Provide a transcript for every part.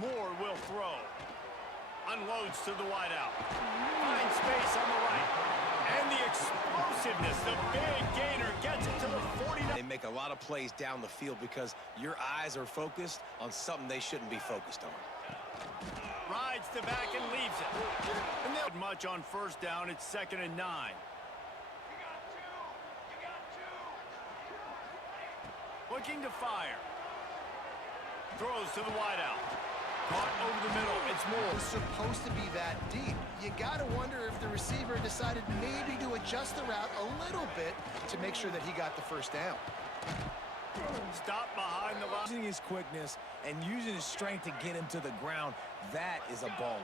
Moore will throw. Unloads to the wideout. Finds space on the right. And the explosiveness, the big gainer gets it to the 49. They make a lot of plays down the field because your eyes are focused on something they shouldn't be focused on. Rides the back and leaves it. And not much on first down. It's 2nd and 9. Looking to fire. Throws to the wideout. Caught over the middle. It's Moore. It's supposed to be that deep. You got to wonder if the receiver decided maybe to adjust the route a little bit to make sure that he got the first down. Stop behind the line. Using his quickness and using his strength to get him to the ground, that is a baller.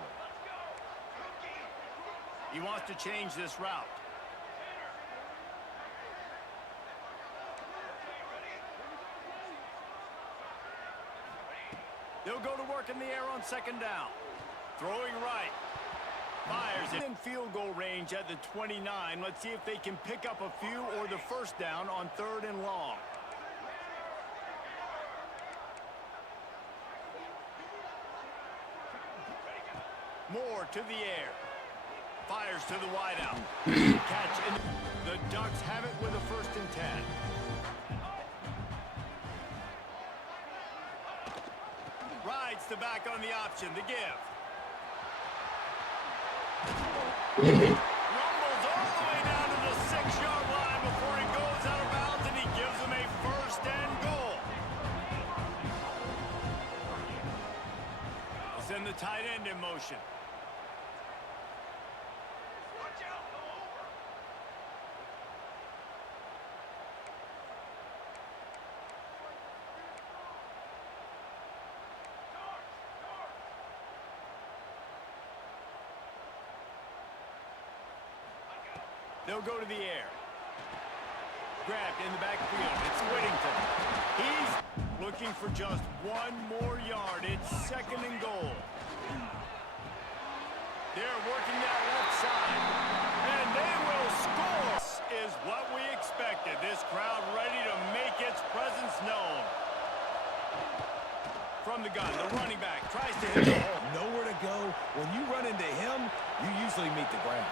He wants to change this route. They'll go to work in the air on 2nd down. Throwing right. Fires it in field goal range at the 29. Let's see if they can pick up a few or the first down on 3rd and long. Moore to the air. Fires to the wideout. Catch in. The Ducks have it with a 1st and 10. Rides the back on the option to give. Rumbles all the way down to the 6-yard line before he goes out of bounds, and he gives them a 1st and goal. They'll send the tight end in motion. They'll go to the air. Grabbed in the backfield. It's Whittington. He's looking for just 1 more yard. It's 2nd and goal. They're working that left side. And they will score. This is what we expected. This crowd ready to make its presence known. From the gun, the running back tries to hit the hole. Nowhere to go. When you run into him, you usually meet the ground.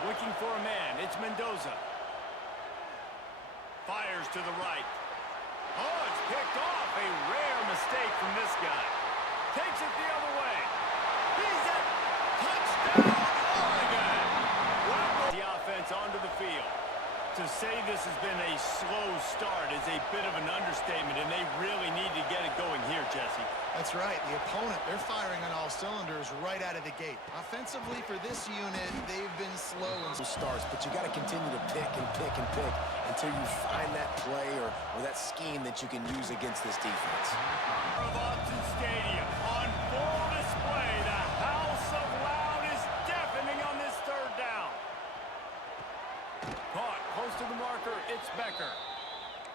Looking for a man. It's Mendoza. Fires to the right. Oh, it's picked off. A rare mistake from this guy. Takes it the other way. He's at touchdown, Oregon. The offense onto the field. To say this has been a slow start is a bit of an understatement, and they really need to get it going here, Jesse. That's right. The opponent, they're firing on all cylinders right out of the gate. Offensively for this unit, they've been slow and Starts, but you got to continue to pick and pick and pick until you find that play or that scheme that you can use against this defense. Of Austin Stadium on full display. The house of loud is deafening on this 3rd down. Caught close to the marker. It's Becker.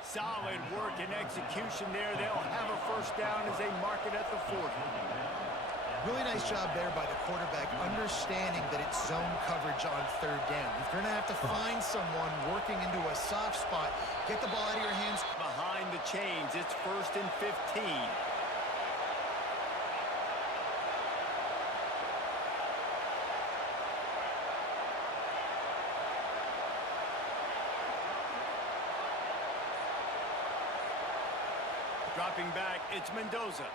Solid work and execution there. They'll have a 1st down as they mark it at the 40. really nice job there by the quarterback, understanding that it's zone coverage on 3rd down. If you're going to have to find someone working into a soft spot, get the ball out of your hands. Behind the chains, it's 1st and 15. Dropping back, it's Mendoza.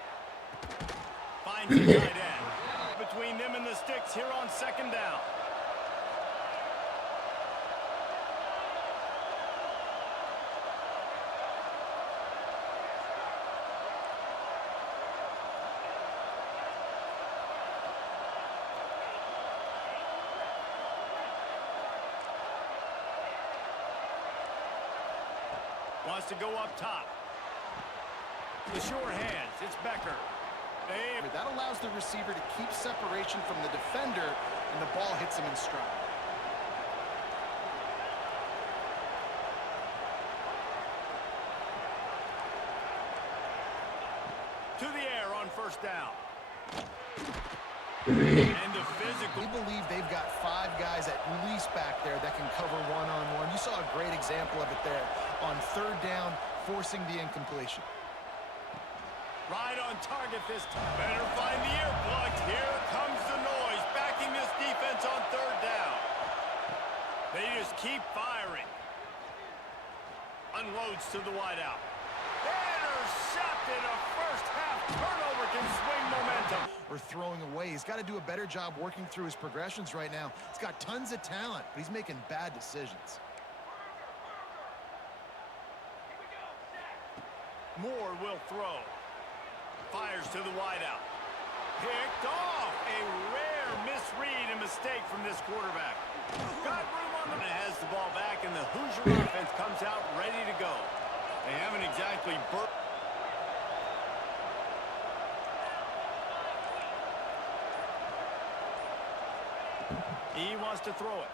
Finds the tight end. Between them and the sticks here on 2nd down. Wants to go up top. The short hands, it's Becker. That allows the receiver to keep separation from the defender, and the ball hits him in stride. first down. And the physical. We believe they've got 5 guys at least back there that can cover one-on-one. You saw a great example of it there on third down, forcing the incompletion. Right on target this time. Better find the earplugs. Here comes the noise, backing this defense on third down. They just keep firing. Unloads to the wideout. Intercepted. A first half turnover can swing momentum. Or throwing away. He's got to do a better job working through his progressions right now. He's got tons of talent, but he's making bad decisions. Moore will throw. Fires to the wideout. Picked off. A rare misread and mistake from this quarterback. Got room on them. And has the ball back, and the Hoosier offense comes out ready to go. They haven't exactly burst. He wants to throw it.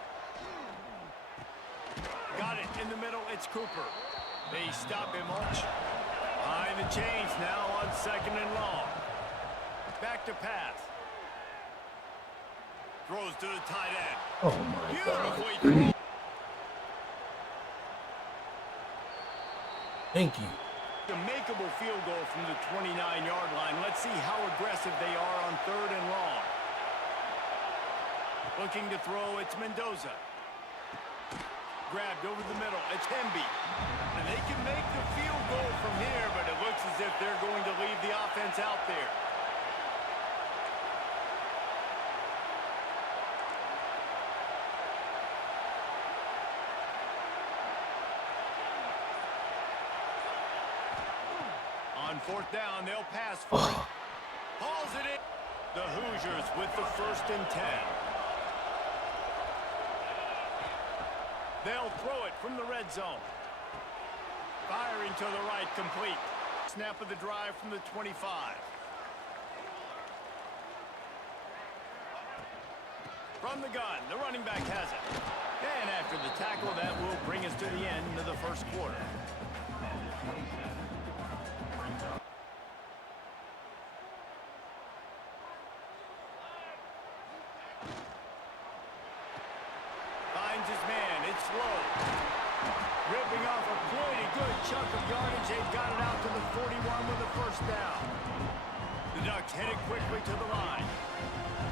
Got it in the middle. It's Cooper. They stop him on. Behind the chains now on second and long. Back to pass. Throws to the tight end. Oh my Beautifully God. thrown. Thank you. A makeable field goal from the 29-yard line. Let's see how aggressive they are on third and long. Looking to throw, it's Mendoza. Grabbed over the middle, it's Hemby. And they can make the field goal from here, but it looks as if they're going to leave the offense out there. On fourth down, they'll pass for it. Hauls it in. The Hoosiers with the 1st and 10. They'll throw it from the red zone. Firing to the right, complete. Snap of the drive from the 25. From the gun, the running back has it. And after the tackle, that will bring us to the end of the first quarter. Finds his man, it's low. Ripping off a pretty good chunk of yardage. They've got it out to the 41 with a first down. The Ducks headed quickly to the line.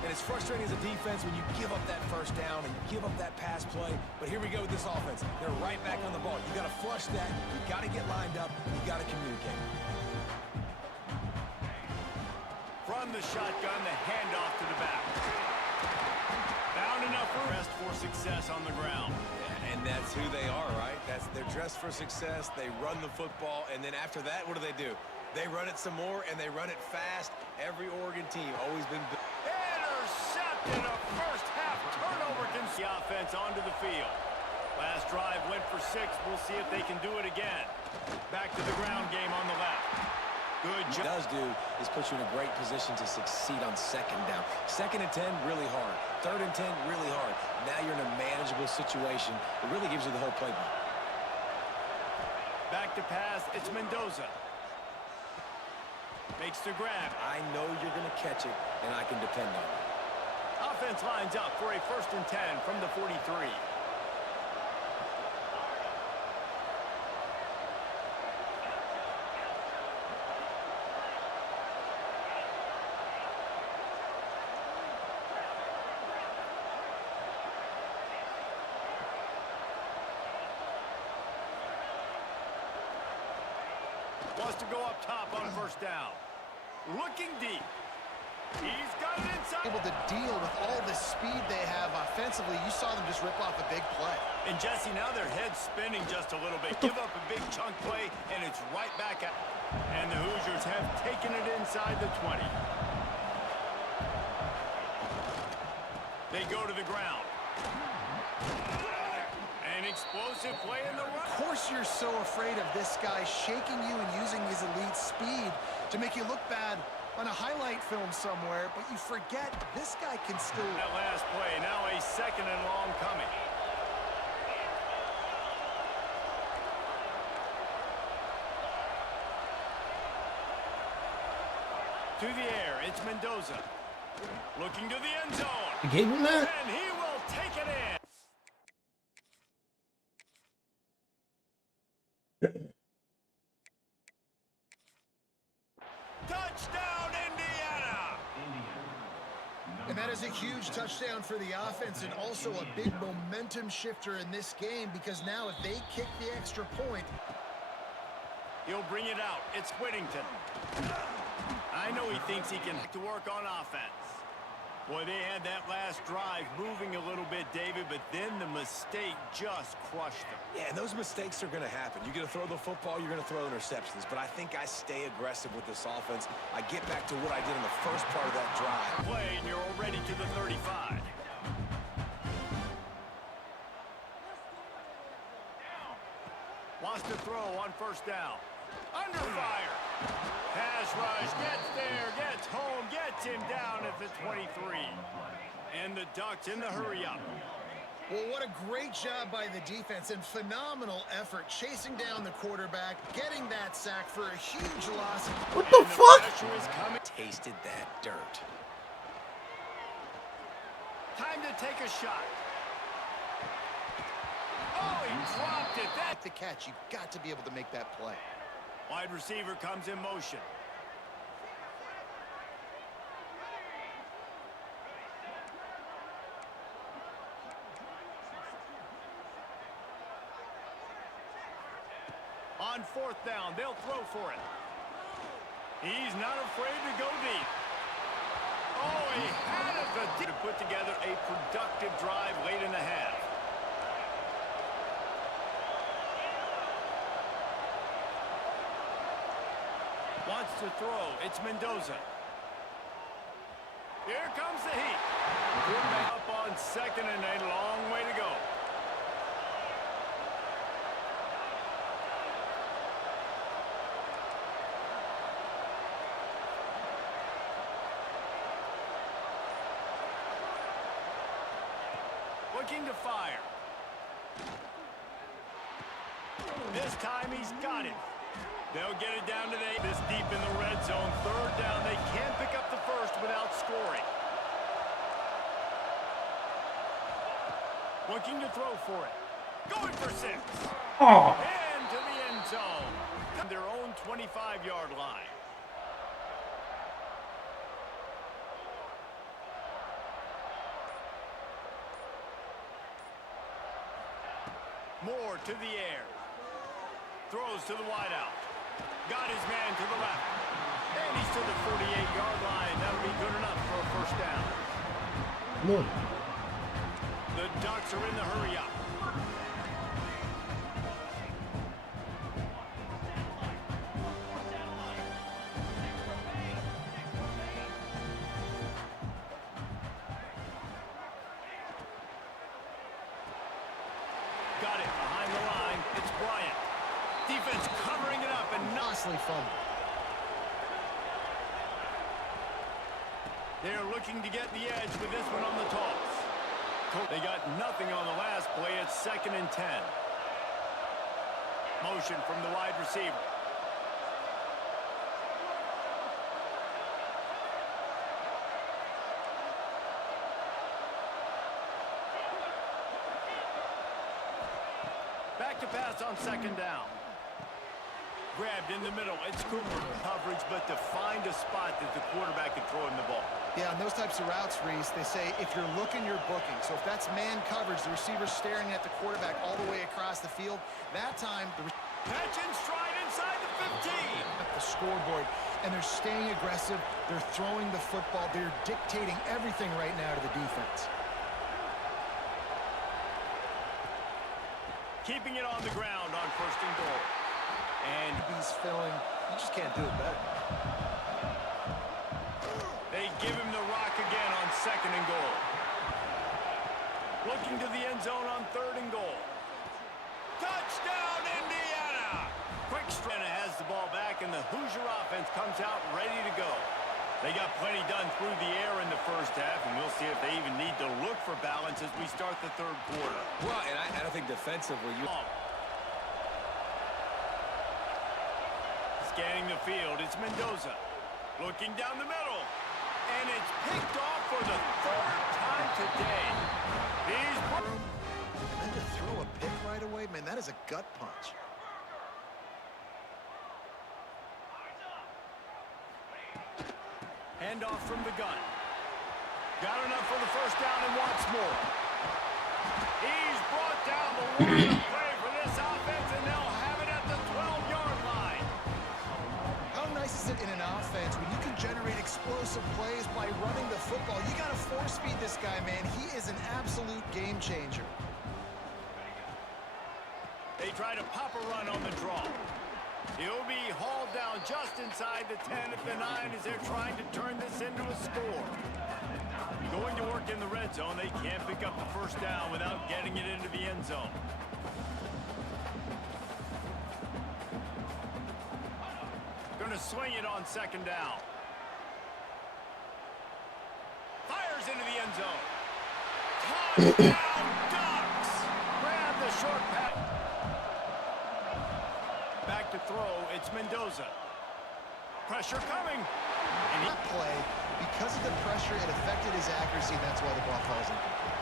And it's frustrating as a defense when you give up that first down and you give up that pass play. But here we go with this offense. They're right back on the ball. You got to flush that. You got to get lined up. You got to communicate. From the shotgun, the handoff to the back. Found enough rest for success on the ground. And that's who they are, right? They're dressed for success. They run the football, and then after that, what do? They run it some more, and they run it fast. Every Oregon team always been. Intercepted. A first half turnover can see offense onto the field. Last drive went for 6. We'll see if they can do it again. Back to the ground game on the left. Good job. What it does do is put you in a great position to succeed on second down. 2nd and 10, really hard. 3rd and 10, really hard. Now you're in a manageable situation. It really gives you the whole playbook. Back to pass, it's Mendoza. Makes the grab. I know you're going to catch it, and I can depend on it. Offense lines up for a 1st and 10 from the 43. Wants to go up top on 1st down. Looking deep. He's got it inside. Able to deal with all the speed they have offensively. You saw them just rip off a big play. And Jesse, now their head's spinning just a little bit. Give up a big chunk play, and it's right back at. And the Hoosiers have taken it inside the 20. They go to the ground. An explosive play in the run. Of course you're so afraid of this guy shaking you and using his elite speed to make you look bad on a highlight film somewhere, but you forget this guy can still. That last play, now a 2nd and long coming. To the air, it's Mendoza. Looking to the end zone. You gave him that? And he will take it in. Touchdown, Indiana! And that is a huge touchdown for the offense and also a big momentum shifter in this game because now if they kick the extra point, He'll bring it out. It's Whittington. I know he thinks he can to work on offense. Boy, they had that last drive moving a little bit, David, but then the mistake just crushed them. Yeah, and those mistakes are going to happen. You're going to throw the football, you're going to throw interceptions. But I think I stay aggressive with this offense. I get back to what I did in the first part of that drive. Play, and you're already to the 35. Wants to throw on first down. Under fire. Pass rush, gets there, gets home, gets him down at the 23. And the Ducks in the hurry up. well, what a great job by the defense and phenomenal effort chasing down the quarterback, getting that sack for a huge loss. What the fuck? Pressure is coming. Tasted that dirt. Time to take a shot. Oh, he dropped it. That's The catch, you've got to be able to make that play. wide receiver comes in motion. On fourth down, they'll throw for it. He's not afraid to go deep. Oh, he had it to put together a productive drive late in the half. Wants to throw. It's Mendoza. Here comes the heat. Quarterback up on second and a long way to go. Looking to fire. This time he's got it. They'll get it down to this deep in the red zone. Third down. They can't pick up the first without scoring. Looking to throw for it. Going for 6. Oh. Into the end zone. Their own 25-yard line. Moore to the air. Throws to the wideout. Got his man to the left. And he's to the 48-yard line. That'll be good enough for a first down. Come on. The Ducks are in the hurry up. Got it behind the line. It's Bryant. Defense covering it up and Nicely fumbled. they're looking to get the edge with this one on the toss. They got nothing on the last play. It's 2nd and 10. Motion from the wide receiver. Back to pass on 2nd down. Grabbed in the middle. It's Cooper coverage, but to find a spot that the quarterback can throw him the ball. Yeah, on those types of routes, Reese, they say if you're looking, you're booking. So if that's man coverage, the receiver's staring at the quarterback all the way across the field, that time the Catch in stride inside the 15. at the scoreboard, and they're staying aggressive. They're throwing the football. They're dictating everything right now to the defense. Keeping it on the ground on 1st and goal. And He's filling. You just can't do it better. they give him the rock again on 2nd and goal. Looking to the end zone on 3rd and goal. Touchdown, Indiana! Quick strike has the ball back, and the Hoosier offense comes out ready to go. They got plenty done through the air in the first half, and we'll see if they even need to look for balance as we start the 3rd quarter. Well, and I don't think defensively you... Scanning the field, it's Mendoza. Looking down the middle. And it's picked off for the third time today. And to throw a pick right away, man, that is a gut punch. Handoff from the gun. Got enough for the first down and wants more. He's brought down the line of play for this offense, and they'll have it at the 12-yard line. How nice is it in an offense when you can generate explosive plays by running the football? You got to force feed this guy, man. He is an absolute game changer. They try to pop a run on the draw. He'll be hauled down just inside the 10 at the 9 as they're trying to turn this into a score. Going to work in the red zone, they can't pick up the first down without getting it into the end zone. Gonna swing it on second down. Fires into the end zone. Touchdown Ducks! Grab the short pass. Back to throw, it's Mendoza. Pressure coming. And that play, because of the pressure, it affected his accuracy. That's why the ball falls incomplete.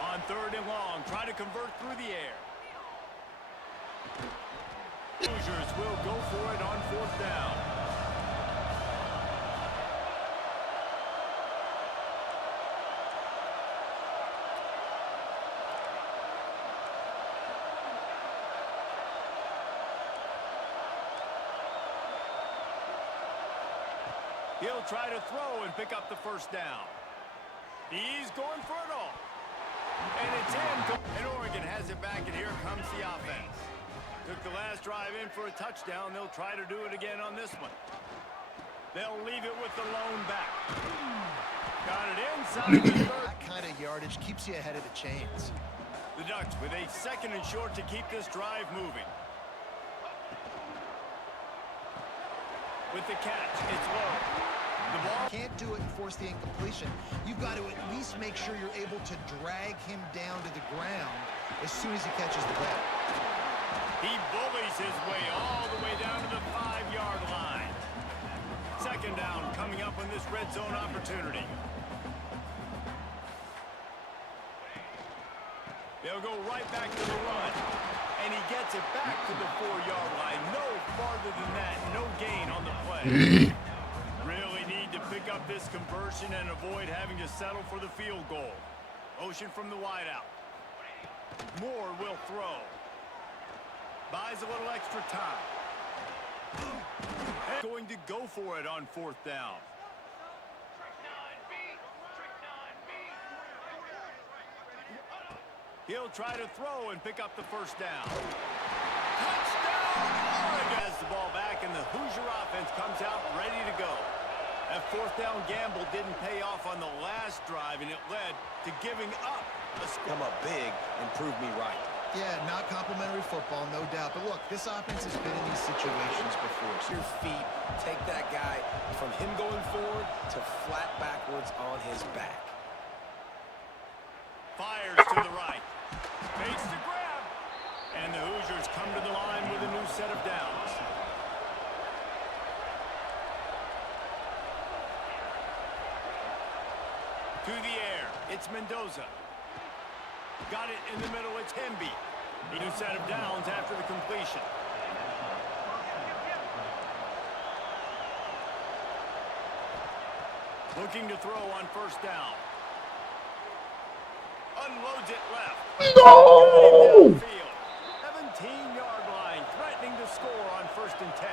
On third and long, try to convert through the air. Hoosiers will go for it on fourth down. He'll try to throw and pick up the first down. He's going for it all. And it's in. And Oregon has it back, and here comes the offense. Took the last drive in for a touchdown. They'll try to do it again on this one. They'll leave it with the lone back. Got it inside the third. That kind of yardage keeps you ahead of the chains. The Ducks with a second and short to keep this drive moving. With the catch, it's low. The ball Can't do it and force the incompletion. You've got to at least make sure you're able to drag him down to the ground as soon as he catches the ball. He bullies his way all the way down to the 5-yard line. Second down coming up on this red zone opportunity. They'll go right back to the run. And he gets it back to the 4-yard line. No farther than that. No gain on the play. Really need to pick up this conversion and avoid having to settle for the field goal. Motion from the wideout. Moore will throw. Buys a little extra time. And going to go for it on fourth down. He'll try to throw and pick up the first down. Touchdown! Oregon has the ball back, and the Hoosier offense comes out ready to go. That fourth down gamble didn't pay off on the last drive, and it led to giving up a score. Come up big and prove me right. Yeah, not complimentary football, no doubt. But look, this offense has been in these situations before. So Your feet, take that guy from him going forward to flat backwards on his back. Fires to the right. Makes the grab. And the Hoosiers come to the line with a new set of downs. To the air, it's Mendoza. Got it in the middle, it's Hemby. A new set of downs after the completion. Looking to throw on first down. Unloads it left. No! 17-yard line, threatening to score on first and 10.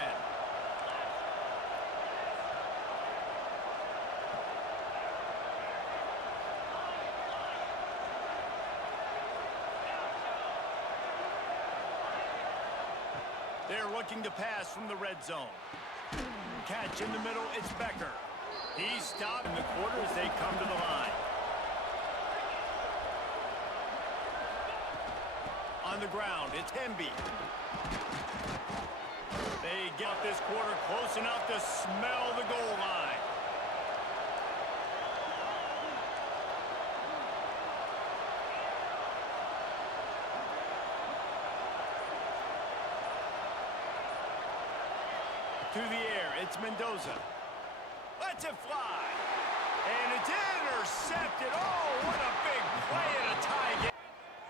They're looking to pass from the red zone. Catch in the middle, it's Becker. He's stopped in the quarter as they come to the line. On the ground, it's Hemby. They get this quarter close enough to smell the goal line. To the air, it's Mendoza. Lets it fly. And it's intercepted. Oh, what a big play and a tie game.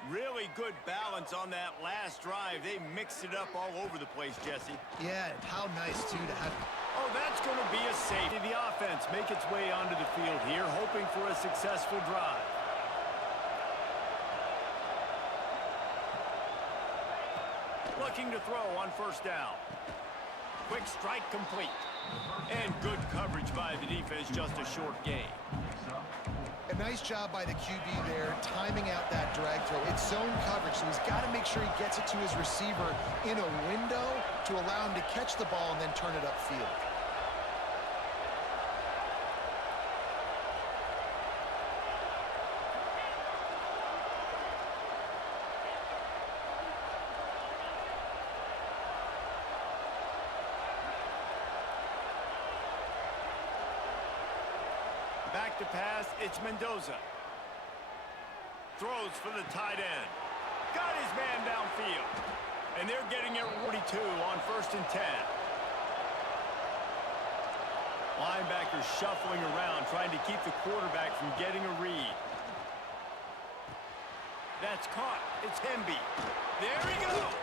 Really good balance on that last drive. They mixed it up all over the place, Jesse. Yeah, and how nice, too, to have... Oh, that's going to be a safety. The offense make its way onto the field here, hoping for a successful drive. Looking to throw on first down. Quick strike complete. And good coverage by the defense, just a short gain. A nice job by the QB there, timing out that drag throw. It's zone coverage, so he's got to make sure he gets it to his receiver in a window to allow him to catch the ball and then turn it upfield. Back to pass, it's Mendoza. Throws for the tight end. Got his man downfield. And they're getting it 42 on 1st and 10. Linebackers shuffling around, trying to keep the quarterback from getting a read. That's caught. It's Hemby. There he goes.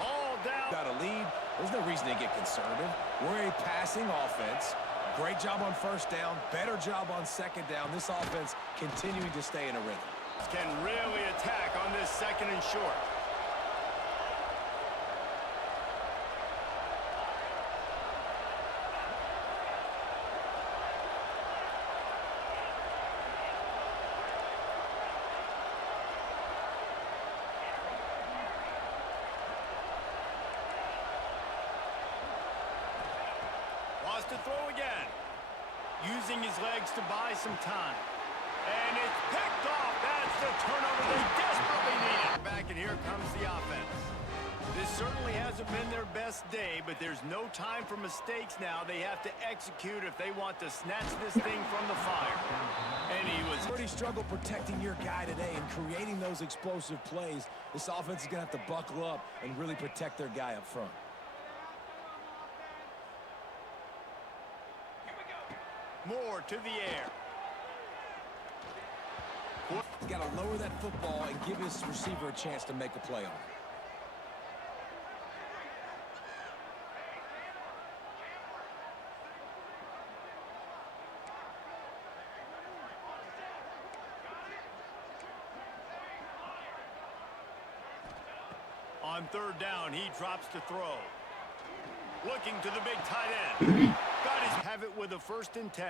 All down. Got a lead. There's no reason to get conservative. We're a passing offense. Great job on first down, better job on second down. This offense continuing to stay in a rhythm. Can really attack on this 2nd and short. Wants to throw again. Using his legs to buy some time. And it's picked off. That's the turnover they desperately needed. Back, and here comes the offense. This certainly hasn't been their best day, but there's no time for mistakes now. They have to execute if they want to snatch this thing from the fire. And he was... Pretty struggle protecting your guy today and creating those explosive plays. This offense is going to have to buckle up and really protect their guy up front. More to the air. He's got to lower that football and give his receiver a chance to make a play on it. On 3rd down, he drops to throw. Looking to the big tight end. Got his... Have it with a 1st and 10.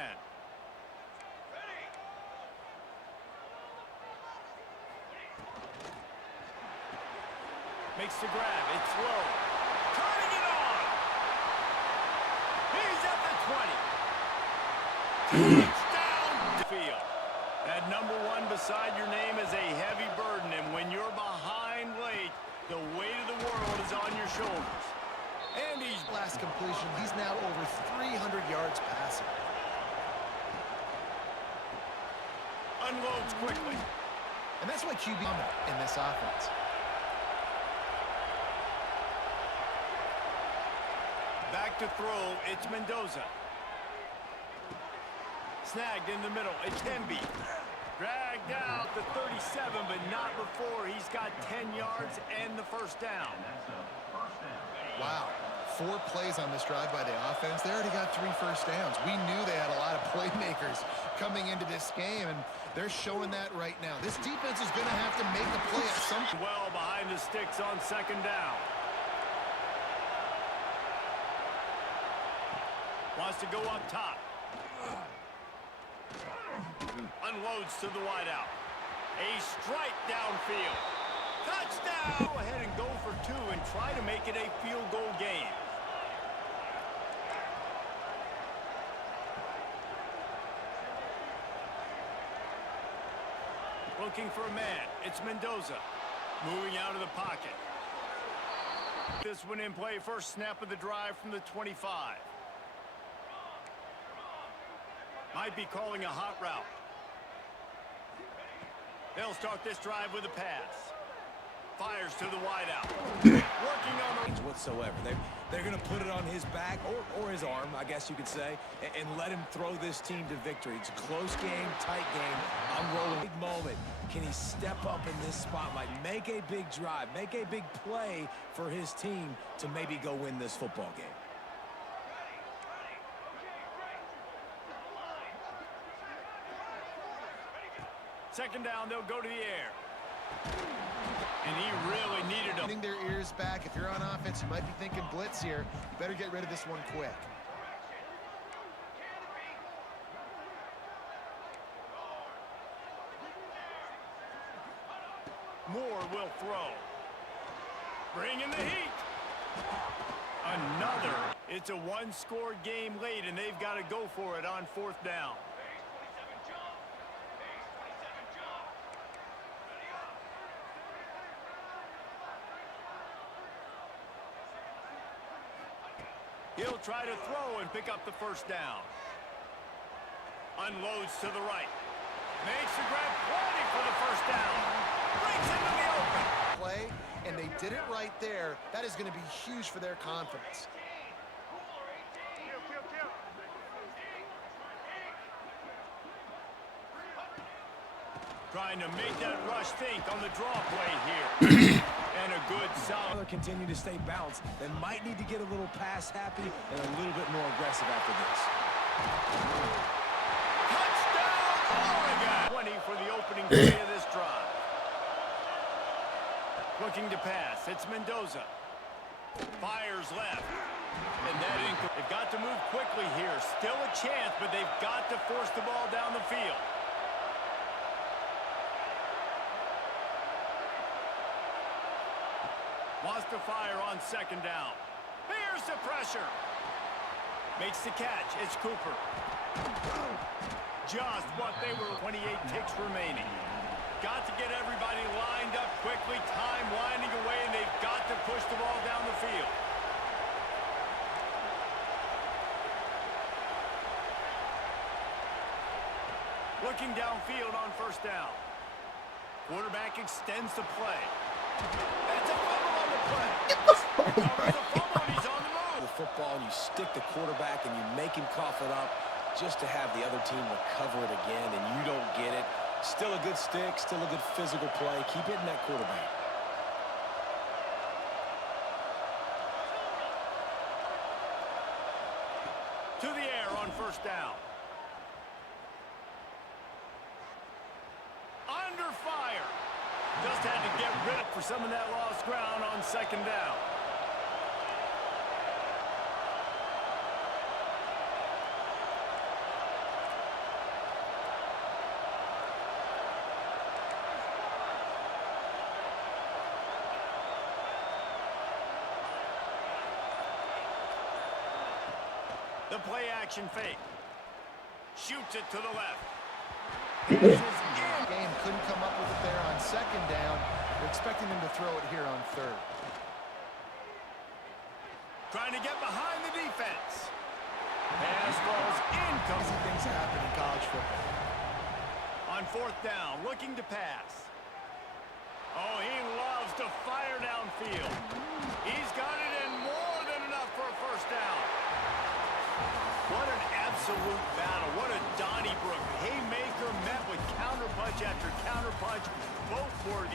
Makes the grab. It's low. Turning it on. He's at the 20. Touchdown field. That number 1 beside your name is a heavy burden, and when you're behind late, the weight of the world is on your shoulders. And he's... Last completion, he's now over 300 yards passing. Unloads quickly. And that's why QB in this offense. Back to throw, it's Mendoza. Snagged in the middle, it's Hemby. Dragged out the 37, but not before he's got 10 yards and the 1st down. Wow. 4 plays on this drive by the offense. They already got 3 first downs. We knew they had a lot of playmakers coming into this game, and they're showing that right now. This defense is going to have to make a play at some point. Well behind the sticks on 2nd down. Wants to go up top. Unloads to the wideout. A strike downfield. Touchdown! Go ahead and go for 2 and try to make it a field goal game. Looking for a man. It's Mendoza. Moving out of the pocket. This one in play. First snap of the drive from the 25. Might be calling a hot route. They'll start this drive with a pass. Fires to the wideout. Working on the... whatsoever. They're going to put it on his back or his arm, I guess you could say, and let him throw this team to victory. It's a close game, tight game. I'm rolling. Big moment. Can he step up in this spotlight, make a big drive, make a big play for his team to maybe go win this football game? Second down, they'll go to the air. And he really needed them. Getting their ears back. If you're on offense, you might be thinking blitz here. You better get rid of this one quick. Moore will throw. Bring in the heat. Another. It's a one-score game late, and they've got to go for it on fourth down. He'll try to throw and pick up the first down. Unloads to the right. Makes a grab, plenty for the first down. Breaks into the open. Play, and they did it right there. That is going to be huge for their confidence. Trying to make that rush think on the draw play here. And a good solid. They'll continue to stay balanced. They might need to get a little pass happy and a little bit more aggressive after this. Touchdown, Oregon! 20 for the opening play of this drive. Looking to pass. It's Mendoza. Fires left. And that they've got to move quickly here. Still a chance, but they've got to force the ball down the field. Wants to fire on second down. Here's the pressure. Makes the catch. It's Cooper. Just what they were. 28 ticks remaining. Got to get everybody lined up quickly. Time winding away, and they've got to push the ball down the field. Looking downfield on first down. Quarterback extends the play. It's a fumble on the play. Covers the fumble, and he's on the move. The football, and you stick the quarterback, and you make him cough it up just to have the other team recover it again, and you don't get it. Still a good stick, still a good physical play. Keep hitting that quarterback. To the air on first down. Under fire. Just had to get rid of for some of that lost ground on second down. The play action fake. Shoots it to the left. Game couldn't come up with it there on second down. They're expecting him to throw it here on third. Trying to get behind the defense. Pass falls incomplete. Easy things happen in college football. On fourth down, looking to pass. Oh, he loves to fire downfield. He's got it in more than enough for a first down. What an absolute battle. What a Donnybrook haymaker met with counterpunch after counterpunch. Both worthy.